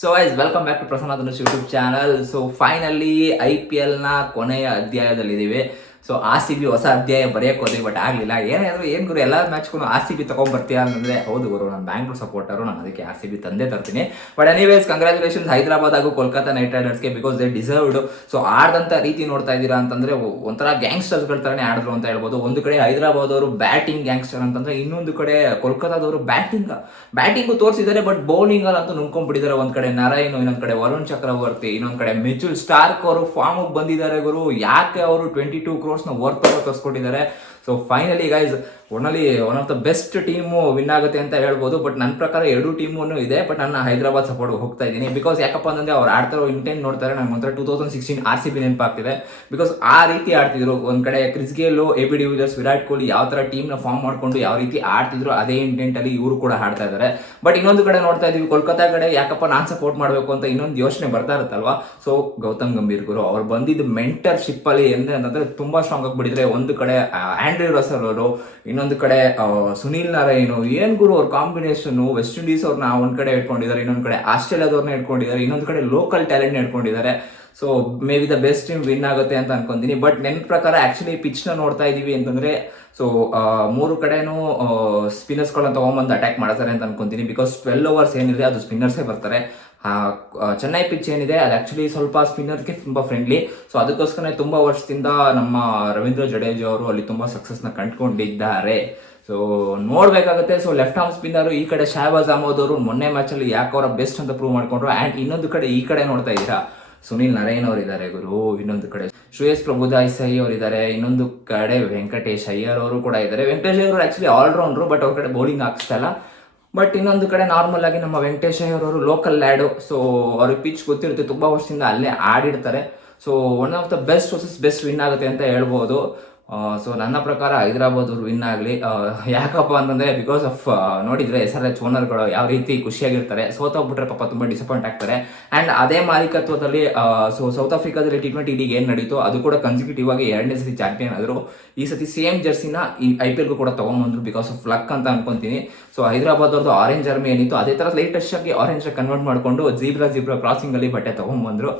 So guys welcome back to Prasanna Dhanush YouTube channel. So finally IPL ಕೊನೆಯ ಅಧ್ಯಾಯದಲ್ಲಿದ್ದೀವಿ. So RCB ಹೊಸ ಅಧ್ಯಾಯ ಬರೆಯಕ್ಕೆ ಹೋದ್ವಿ, ಬಟ್ ಆಗಲಿಲ್ಲ. ಏನಾದರೂ ಏನು ಗುರು ಎಲ್ಲ ಮ್ಯಾಚ್ಗೂ RCB ತೊಗೊಂಡ್ಬರ್ತೀಯಾ ಅಂತಂದರೆ, ಹೌದು ಗುರು, ನಾನು ಬ್ಯಾಂಗ್ಳೂರ್ ಸಪೋರ್ಟರು, ನಾನು ಅದಕ್ಕೆ RCB ತಂದೆ ತರ್ತೀನಿ. ಬಟ್ ಎನಿವೇಸ್, ಕಂಗ್ರ್ಯಾಚುಲೇಷನ್ಸ್ ಹೈದರಾಬಾದ್ ಹಾಗೂ ಕೋಲ್ಕತ್ತಾ ನೈಟ್ ರೈಡರ್ಸ್ಗೆ, ಬಿಕಾಸ್ ದೇ ಡಿಸರ್ವ್ಡ್. ಸೊ ಆಡ್ದಂಥ ರೀತಿ ನೋಡ್ತಾ ಇದ್ದೀರಾ ಅಂತಂದರೆ ಒಂಥರ ಗ್ಯಾಂಗ್ಸ್ಟರ್ಸ್ಗಳ ಥರನೇ ಆಡಿದ್ರು ಅಂತ ಹೇಳ್ಬೋದು. ಒಂದು ಕಡೆ ಹೈದರಾಬಾದ್ ಅವರು ಬ್ಯಾಟಿಂಗ್ ಗ್ಯಾಂಗ್ಸ್ಟರ್ ಅಂತಂದರೆ, ಇನ್ನೊಂದು ಕಡೆ ಕೋಲ್ಕತ್ತಾದವರು ಬ್ಯಾಟಿಂಗು ತೋರಿಸಿದ್ದಾರೆ, ಬಟ್ ಬೌಲಿಂಗಲ್ಲಿ ಅಂತೂ ನುಂಗ್ಕೊಂಡ್ಬಿಟ್ಟಿದ್ದಾರೆ. ಒಂದು ಕಡೆ ನರೈನ್, ಇನ್ನೊಂದು ಕಡೆ ವರುಣ್ ಚಕ್ರವರ್ತಿ, ಇನ್ನೊಂದು ಕಡೆ ಮಿಚುಲ್ ಸ್ಟಾರ್ಕ್ ಅವರು ಫಾರ್ಮಿಗೆ ಬಂದಿದ್ದಾರೆ ಗುರು. ಯಾಕೆ ಅವರು 22 crores ವರ್ತ್ ತೋರಿಸ್ಕೊಟ್ಟಿದ್ದಾರೆ. So finally guys, one of the best team win ಆಗುತ್ತೆ ಅಂತ ಹೇಳ್ಬೋದು. ಬಟ್ ನನ್ನ ಪ್ರಕಾರ ಎರಡು ಟೀಮೂ ಇದೆ, ಬಟ್ ನಾನು ಹೈದರಾಬಾದ್ ಸಪೋರ್ಟ್ ಹೋಗ್ತಾ ಇದ್ದೀನಿ. ಬಿಕಾಸ್ ಯಾಕಪ್ಪ ಅಂತಂದ್ರೆ ಅವ್ರು ಆಡ್ತಾರೋ ಇಂಟೆಂಟ್ ನೋಡ್ತಾರೆ, ನಂಗೆ ಒಂಥರ 2016 RCB ನೆನಪಾಗ್ತಿದೆ. ಬಿಕಾಸ್ ಆ ರೀತಿ ಆಡ್ತಿದ್ರು. ಒಂದು ಕಡೆ Chris Gayle, AB de Villiers, Virat Kohli ಯಾವ ಥರ ಟೀಮ್ನ ಫಾರ್ಮ್ ಮಾಡ್ಕೊಂಡು ಯಾವ ರೀತಿ ಆಡ್ತಿದ್ರು, ಅದೇ ಇಂಟೆಂಟಲ್ಲಿ ಇವರು ಕೂಡ ಆಡ್ತಾ ಇದ್ದಾರೆ. ಬಟ್ ಇನ್ನೊಂದು ಕಡೆ ನೋಡ್ತಾ ಇದೀವಿ, ಕೋಲ್ಕತ್ತಾ ಕಡೆ ಯಾಕಪ್ಪ ನಾನು ಸಪೋರ್ಟ್ ಮಾಡಬೇಕು ಅಂತ ಇನ್ನೊಂದು ಯೋಚನೆ ಬರ್ತಾ ಇರುತ್ತಲ್ವಾ. ಸೊ ಗೌತಮ್ ಗಂಭೀರ್ ಗುರು ಅವ್ರು ಬಂದಿದ್ದು ಮೆಂಟರ್ಶಿಪ್ಪಲ್ಲಿ ಅಂತಂದ್ರೆ ತುಂಬಾ ಸ್ಟ್ರಾಂಗ್ ಆಗಿಬಿಟ್ಟಿದ್ರೆ. ಒಂದು ಕಡೆ ಆಂಡ್ರಿ ರಸಲ್ ಅವರು, ಇನ್ನೊಂದು ಕಡೆ ಸುನೀಲ್ ನಾರಾಯಣ್. ಏನ್ ಗುರು ಅವ್ರ ಕಾಂಬಿನೇಷನ್. ವೆಸ್ಟ್ ಇಂಡೀಸ್ ಅವ್ರನ್ನ ಒಂದ್ ಕಡೆ ಇಟ್ಕೊಂಡಿದ್ದಾರೆ, ಇನ್ನೊಂದು ಕಡೆ ಆಸ್ಟ್ರೇಲಿಯಾದವ್ರನ್ನ ಇಟ್ಕೊಂಡಿದ್ದಾರೆ, ಇನ್ನೊಂದು ಕಡೆ ಲೋಕಲ್ ಟ್ಯಾಲೆಂಟ್ ಇಟ್ಕೊಂಡಿದ್ದಾರೆ. So may be the best team win ಆಗುತ್ತೆ ಅಂತ ಅನ್ಕೊಂತೀನಿ. ಬಟ್ ನನ್ನ ಪ್ರಕಾರ ಆಕ್ಚುಲಿ ಪಿಚ್ನ ನೋಡ್ತಾ ಇದೀವಿ ಅಂತಂದ್ರೆ, ಸೊ ಮೂರು ಕಡೆನೂ ಸ್ಪಿನ್ನರ್ಸ್ಗಳನ್ನ ತಗೊಂಬಂದು ಅಟ್ಯಾಕ್ ಮಾಡ್ತಾರೆ ಅಂತ ಅನ್ಕೊಂತೀನಿ. ಬಿಕಾಸ್ 12 overs ಏನಿದೆ ಅದು ಸ್ಪಿನ್ನರ್ಸೇ ಬರ್ತಾರೆ. ಚೆನ್ನೈ ಪಿಚ್ ಏನಿದೆ ಅದು ಆಕ್ಚುಲಿ ಸ್ವಲ್ಪ ಸ್ಪಿನ್ನರ್ಗೆ ತುಂಬಾ ಫ್ರೆಂಡ್ಲಿ. ಸೊ ಅದಕ್ಕೋಸ್ಕರ ತುಂಬಾ ವರ್ಷದಿಂದ ನಮ್ಮ ರವೀಂದ್ರ ಜಡೇಜಾ ಅವರು ಅಲ್ಲಿ ತುಂಬಾ ಸಕ್ಸಸ್ನ ಕಂಡುಕೊಂಡಿದ್ದಾರೆ. ಸೊ ನೋಡ್ಬೇಕಾಗುತ್ತೆ. ಸೊ ಲೆಫ್ಟ್ ಆರ್ಮ್ ಸ್ಪಿನ್ನರ್ ಈ ಕಡೆ ಶಹಬಾಜ್ ಅಹಮದ್ ಅವರು ಮೊನ್ನೆ ಮ್ಯಾಚಲ್ಲಿ ಯಾಕೆ ಅವರ ಬೆಸ್ಟ್ ಅಂತ ಪ್ರೂವ್ ಮಾಡ್ಕೊಂಡ್ರು. ಆ್ಯಂಡ್ ಇನ್ನೊಂದು ಕಡೆ ಈ ಕಡೆ ನೋಡ್ತಾ ಇದ್ದೀರಾ, ಸುನಿಲ್ ನರೈನ್ ಅವರು ಇದ್ದಾರೆ ಗುರು. ಇನ್ನೊಂದು ಕಡೆ ಶ್ರೇಯಸ್ ಪ್ರಭುದಾಯ್ಸೈ ಅವರು ಇದ್ದಾರೆ, ಇನ್ನೊಂದು ಕಡೆ ವೆಂಕಟೇಶ್ ಅಯ್ಯರ್ ಅವರು ಕೂಡ ಇದ್ದಾರೆ. ವೆಂಕಟೇಶ್ ಅವರು ಆಕ್ಚುಲಿ ಆಲ್ರೌಂಡ್ರು, ಬಟ್ ಅವ್ರ ಕಡೆ ಬೌಲಿಂಗ್ ಹಾಕ್ಸ್ತಾ ಇಲ್ಲ. ಬಟ್ ಇನ್ನೊಂದು ಕಡೆ ನಾರ್ಮಲ್ ಆಗಿ ನಮ್ಮ ವೆಂಕಟೇಶ್ ಅಯ್ಯರ್ ಅವರು ಲೋಕಲ್ ಲ್ಯಾಡು. ಸೊ ಅವ್ರಿಗೆ ಪಿಚ್ ಗೊತ್ತಿರುತ್ತೆ, ತುಂಬಾ ವರ್ಷದಿಂದ ಅಲ್ಲೇ ಆಡಿರ್ತಾರೆ. So one of the best versus best win ಆಗುತ್ತೆ ಅಂತ ಹೇಳ್ಬೋದು. ಸೊ ನನ್ನ ಪ್ರಕಾರ ಹೈದರಾಬಾದ್ ಅವ್ರು ವಿನ್ ಆಗಲಿ. ಯಾಕಪ್ಪ ಅಂತಂದರೆ ಬಿಕಾಸ್ ಆಫ್ ನೋಡಿದರೆ SRH ಓನರ್ಗಳು ಯಾವ ರೀತಿ ಖುಷಿಯಾಗಿರ್ತಾರೆ. ಸೋತೋಗ್ಬಿಟ್ರೆ ಪಾಪ ತುಂಬ ಡಿಸಪಾಯಿಂಟ್ ಆಗ್ತಾರೆ. ಆ್ಯಂಡ್ ಅದೇ ಮಾಲೀಕತ್ವದಲ್ಲಿ ಸೊ ಸೌತ್ ಆಫ್ರಿಕಾದಲ್ಲಿ T20 ಲೀಗ್ ಏನು ನಡೀತು ಅದು ಕೂಡ ಕನ್ಸಿಕ್ಯೂಟಿವ್ ಆಗಿ 2ನೇ ಸತಿ ಚಾಂಪಿಯನ್ ಆದರು. ಈ ಸತಿ ಸೇಮ್ ಜರ್ಸಿನ ಈ IPLಗೂ ಕೂಡ ತೊಗೊಂಬಂದ್ರು, ಬಿಕಾಸ್ ಆಫ್ ಲಕ್ ಅಂತ ಅನ್ಕೊಂತೀನಿ. ಸೊ ಹೈದರಾಬಾದ್ ಅವ್ರದ್ದು ಆರೆಂಜ್ ಆರ್ಮಿ ಏನಿತ್ತು ಅದೇ ಥರ ಲೇಟೆಸ್ಟ್ ಆಗಿ ಆರೆಂಜ್ ಕನ್ವರ್ಟ್ ಮಾಡಿಕೊಂಡು ಝೀಬ್ರಾ ಕ್ರಾಸಿಂಗಲ್ಲಿ ಬಟ್ಟೆ ತೊಗೊಂಬಂದ್ರು.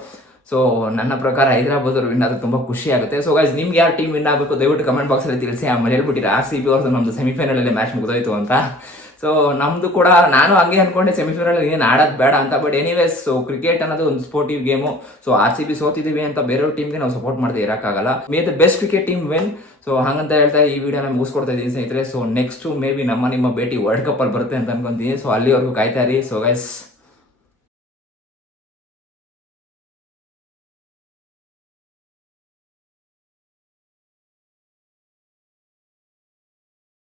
ಸೊ ನನ್ನ ಪ್ರಕಾರ ಹೈದರಾಬಾದ್ ಅವರು ವಿನ್ ಆದ್ರೆ ತುಂಬಾ ಖುಷಿ ಆಗುತ್ತೆ. ಸೊ ಗೈಸ್, ನಿಮ್ಗೆ ಯಾವ ಟೀಮ್ ವಿನ್ ಆಗಬೇಕು ದಯವಿಟ್ಟು ಕಮೆಂಟ್ ಬಾಕ್ಸ್ ಅಲ್ಲಿ ತಿಳಿಸಿ. ಆಮೇಲೆ ಹೇಳ್ಬಿಟ್ಟಿರಿ RCB ಅವ್ರದ್ದು ನಮ್ದು ಸೆಮಿಫೈನಲ್ ಅಲ್ಲಿ ಮ್ಯಾಚ್ ಮುಗಿದೋಯ್ತು ಅಂತ. ಸೊ ನಮ್ದು ಕೂಡ ನಾನು ಹಂಗೆ ಅನ್ಕೊಂಡೆ ಸೆಮಿಫೈನಲ್ ಏನು ಆಡೋದು ಬೇಡ ಅಂತ. ಬಟ್ ಎನಿವೇಸ್, ಸೊ ಕ್ರಿಕೆಟ್ ಅನ್ನೋದು ಒಂದು ಸ್ಪೋರ್ಟಿವ್ ಗೇಮು. ಸೊ RCB ಸೋತಿದ್ದೀವಿ ಅಂತ ಬೇರೆಯವ್ರ ಟೀಮ್ಗೆ ನಾವು ಸಪೋರ್ಟ್ ಮಾಡದೆ ಇರೋಕ್ಕಾಗಲ್ಲ. May the best cricket team win. So ಹಾಗಂತ ಹೇಳ್ತಾ ಈ ವಿಡಿಯೋನ ಮುಗಿಸ್ಕೊಡ್ತಾ ಇದ್ದೀನಿ ಸ್ನೇಹಿತರೆ. ಸೊ ನೆಕ್ಸ್ಟ್ ಮೇ ಬಿ ನಿಮ್ಮ ಭೇಟಿ ವರ್ಲ್ಡ್ ಕಪ್ ಅಲ್ಲಿ ಬರುತ್ತೆ ಅಂತ ಅನ್ಕೊಂತೀನಿ. ಸೊ ಅಲ್ಲಿವರೆಗೂ ಕಾಯ್ತಾ ಇರಿ. So guys,